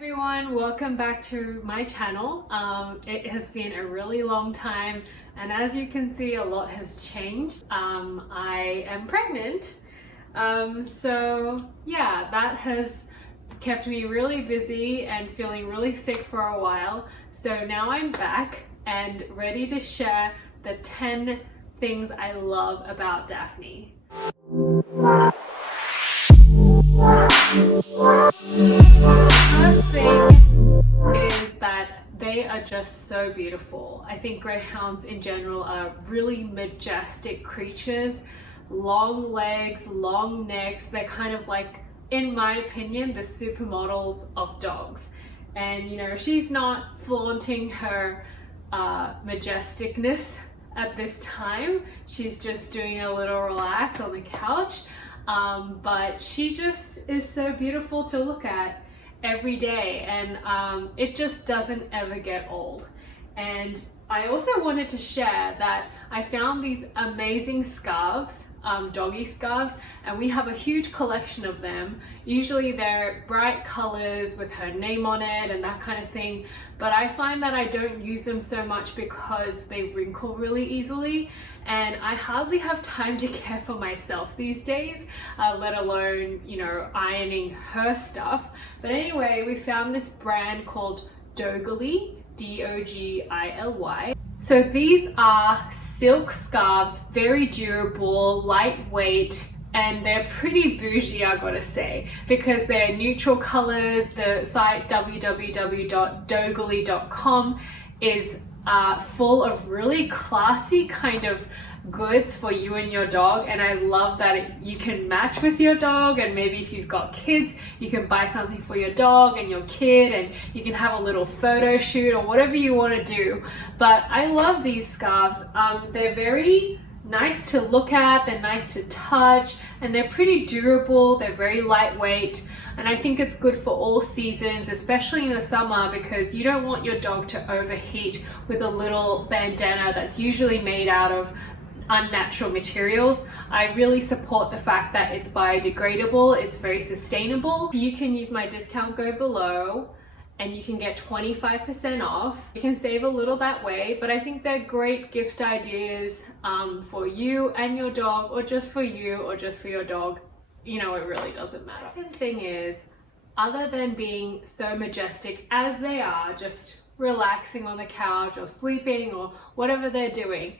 Everyone, welcome back to my channel. It has been a really long time, and as you can see, a lot has changed. I am pregnant, so yeah, that has kept me really busy and feeling really sick for a while. So now I'm back and ready to share the 10 things I love about Daphne. First thing is that they are just so beautiful. I think greyhounds in general are really majestic creatures. Long legs, long necks. They're kind of like, in my opinion, the supermodels of dogs. And you know, she's not flaunting her majesticness at this time. She's just doing a little relax on the couch. But she just is so beautiful to look at every day, and it just doesn't ever get old. And I also wanted to share that I found these amazing scarves, doggy scarves, and we have a huge collection of them. Usually they're bright colors with her name on it and that kind of thing, but I find that I don't use them so much because they wrinkle really easily, and I hardly have time to care for myself these days, let alone, you know, ironing her stuff. But anyway, we found this brand called Dogily, D-O-G-I-L-Y. So these are silk scarves, very durable, lightweight, and they're pretty bougie, I gotta say, because they're neutral colors. The site www.dogily.com is full of really classy kind of goods for you and your dog, and I love that you can match with your dog, and maybe if you've got kids, you can buy something for your dog and your kid, and you can have a little photo shoot or whatever you want to do. But I love these scarves. They're very nice to look at, they're nice to touch, and they're pretty durable. They're very lightweight, and I think it's good for all seasons, especially in the summer, because you don't want your dog to overheat with a little bandana that's usually made out of unnatural materials. I really support the fact that it's biodegradable, it's very sustainable. You can use my discount code below and you can get 25% off. You can save a little that way, but I think they're great gift ideas for you and your dog, or just for you or just for your dog. You know, it really doesn't matter. The second thing is, other than being so majestic as they are, just relaxing on the couch or sleeping or whatever they're doing,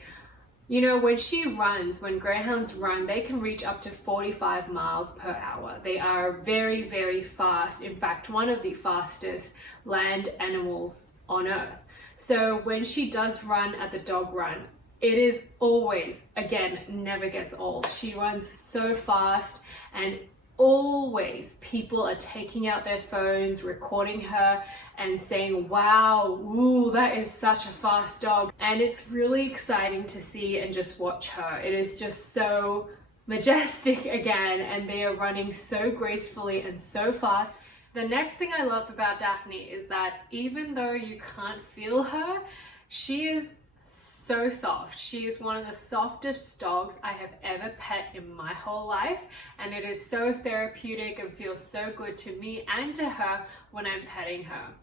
you know, when she runs, when greyhounds run, they can reach up to 45 miles per hour. They are very, very fast. In fact, one of the fastest land animals on earth. So when she does run at the dog run, it is always, again, never gets old. She runs so fast, and always people are taking out their phones, recording her and saying, wow, ooh, that is such a fast dog. And it's really exciting to see and just watch her. It is just so majestic again, and they are running so gracefully and so fast. The next thing I love about Daphne is that even though you can't feel her, she is so soft. She is one of the softest dogs I have ever pet in my whole life, and it is so therapeutic and feels so good to me and to her when I'm petting her.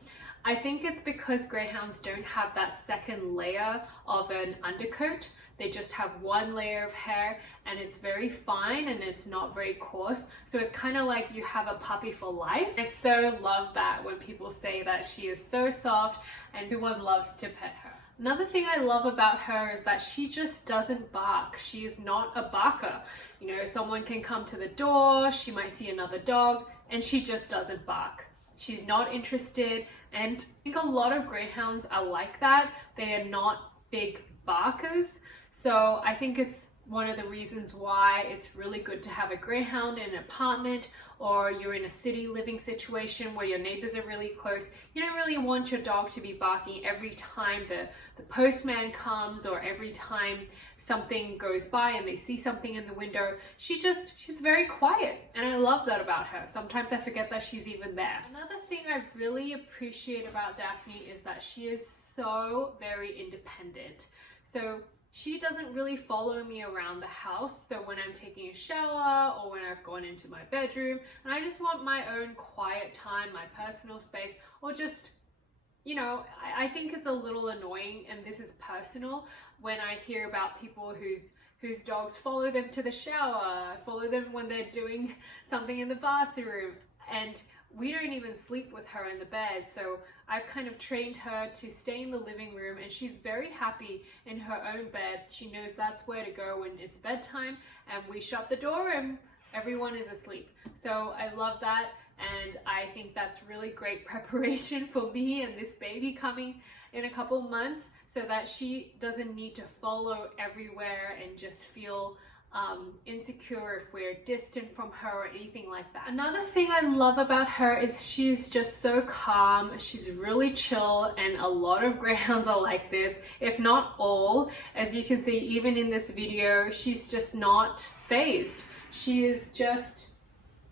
I think it's because greyhounds don't have that second layer of an undercoat. They just have one layer of hair, and it's very fine and it's not very coarse. So it's kind of like you have a puppy for life. I so love that when people say that she is so soft and everyone loves to pet her. Another thing I love about her is that she just doesn't bark. She is not a barker. You know, someone can come to the door, she might see another dog, and she just doesn't bark. She's not interested, and I think a lot of greyhounds are like that. They are not big barkers. So I think it's one of the reasons why it's really good to have a greyhound in an apartment, or you're in a city living situation where your neighbors are really close. You don't really want your dog to be barking every time the postman comes, or every time something goes by and they see something in the window. She's very quiet, and I love that about her. Sometimes I forget that she's even there. Another thing I really appreciate about Daphne is that she is so very independent. So She doesn't really follow me around the house, so when I'm taking a shower or when I've gone into my bedroom and I just want my own quiet time, my personal space, or just, you know, I think it's a little annoying, and this is personal, when I hear about people whose dogs follow them to the shower, follow them when they're doing something in the bathroom, and we don't even sleep with her in the bed. So I've kind of trained her to stay in the living room, and she's very happy in her own bed. She knows that's where to go when it's bedtime, and we shut the door and everyone is asleep. So I love that, and I think that's really great preparation for me and this baby coming in a couple months, so that she doesn't need to follow everywhere and just feel insecure if we're distant from her or anything like that. Another thing I love about her is she's just so calm. She's really chill, and a lot of Greyhounds are like this, if not all. As you can see, even in this video, she's just not fazed. She is just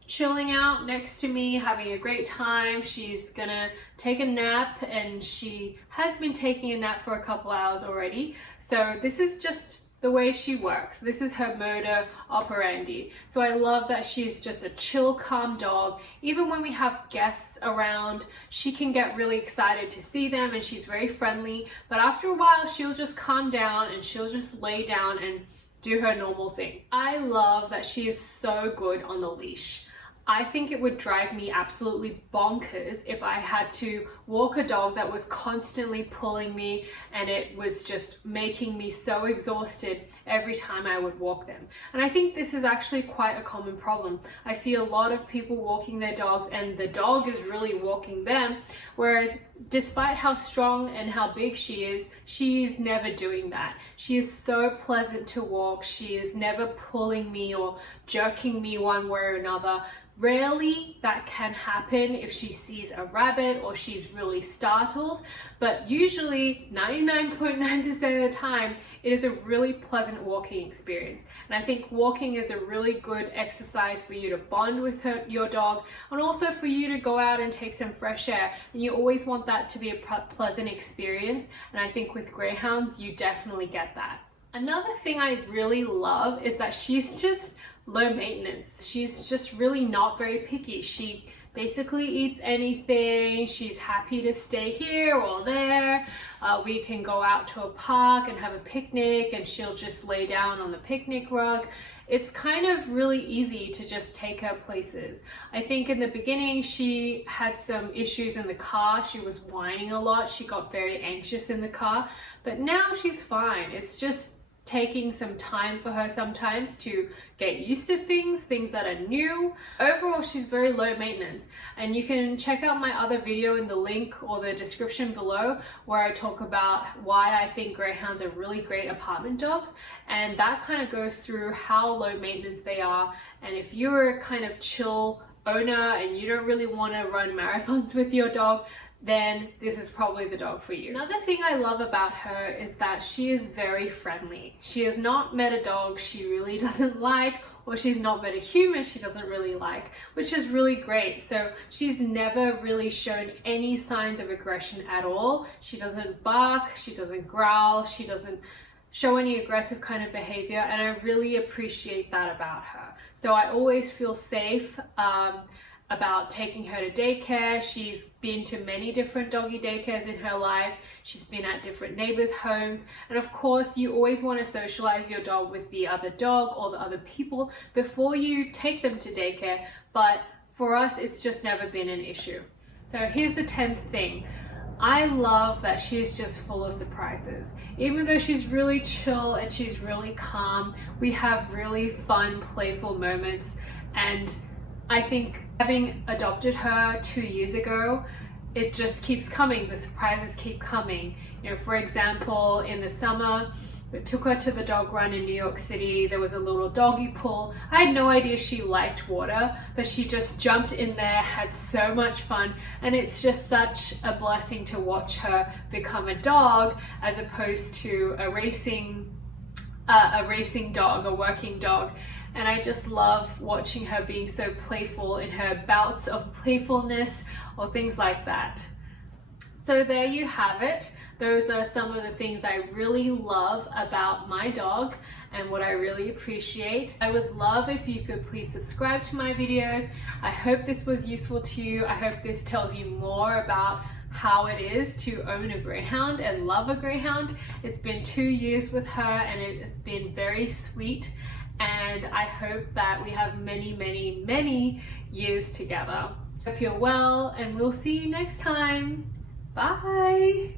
chilling out next to me, having a great time. She's gonna take a nap, and she has been taking a nap for a couple hours already. So this is just the way she works. This is her modus operandi. So I love that she's just a chill, calm dog. Even when we have guests around, she can get really excited to see them, and she's very friendly. But after a while, she'll just calm down and she'll just lay down and do her normal thing. I love that she is so good on the leash. I think it would drive me absolutely bonkers if I had to walk a dog that was constantly pulling me, and it was just making me so exhausted every time I would walk them. And I think this is actually quite a common problem. I see a lot of people walking their dogs and the dog is really walking them, whereas despite how strong and how big she is, she's never doing that. She is so pleasant to walk. She is never pulling me or jerking me one way or another. Rarely that can happen if she sees a rabbit or she's really startled, but usually 99.9% of the time it is a really pleasant walking experience. And I think walking is a really good exercise for you to bond with your dog, and also for you to go out and take some fresh air. And you always want that to be a pleasant experience, and I think with Greyhounds you definitely get that. Another thing I really love is that she's just low maintenance. She's just really not very picky. She basically eats anything. She's happy to stay here or there. We can go out to a park and have a picnic, and she'll just lay down on the picnic rug. It's kind of really easy to just take her places. I think in the beginning she had some issues in the car. She was whining a lot. She got very anxious in the car, but now she's fine. It's just taking some time for her sometimes to get used to things that are new. Overall, she's very low maintenance, and you can check out my other video in the link or the description below where I talk about why I think Greyhounds are really great apartment dogs, and that kind of goes through how low maintenance they are. And if you're a kind of chill owner and you don't really want to run marathons with your dog, then this is probably the dog for you. Another thing I love about her is that she is very friendly. She has not met a dog she really doesn't like, or she's not met a human she doesn't really like, which is really great. So she's never really shown any signs of aggression at all. She doesn't bark, she doesn't growl, she doesn't show any aggressive kind of behavior, and I really appreciate that about her. So I always feel safe about taking her to daycare. She's been to many different doggy daycares in her life. She's been at different neighbors' homes. And of course, you always want to socialize your dog with the other dog or the other people before you take them to daycare. But for us, it's just never been an issue. So here's the 10th thing. I love that she's just full of surprises. Even though she's really chill and she's really calm, we have really fun, playful moments. And I think having adopted her 2 years ago, it just keeps coming. The surprises keep coming. You know, for example, in the summer, we took her to the dog run in New York City. There was a little doggy pool. I had no idea she liked water, but she just jumped in there, had so much fun, and it's just such a blessing to watch her become a dog as opposed to a racing dog, a working dog. And I just love watching her being so playful in her bouts of playfulness or things like that. So there you have it, those are some of the things I really love about my dog and what I really appreciate. I would love if you could please subscribe to my videos. I hope this was useful to you. I hope this tells you more about how it is to own a Greyhound and love a Greyhound. It's been 2 years with her and it has been very sweet, and I hope that we have many, many, many years together. Hope you're well, and we'll see you next time. Bye!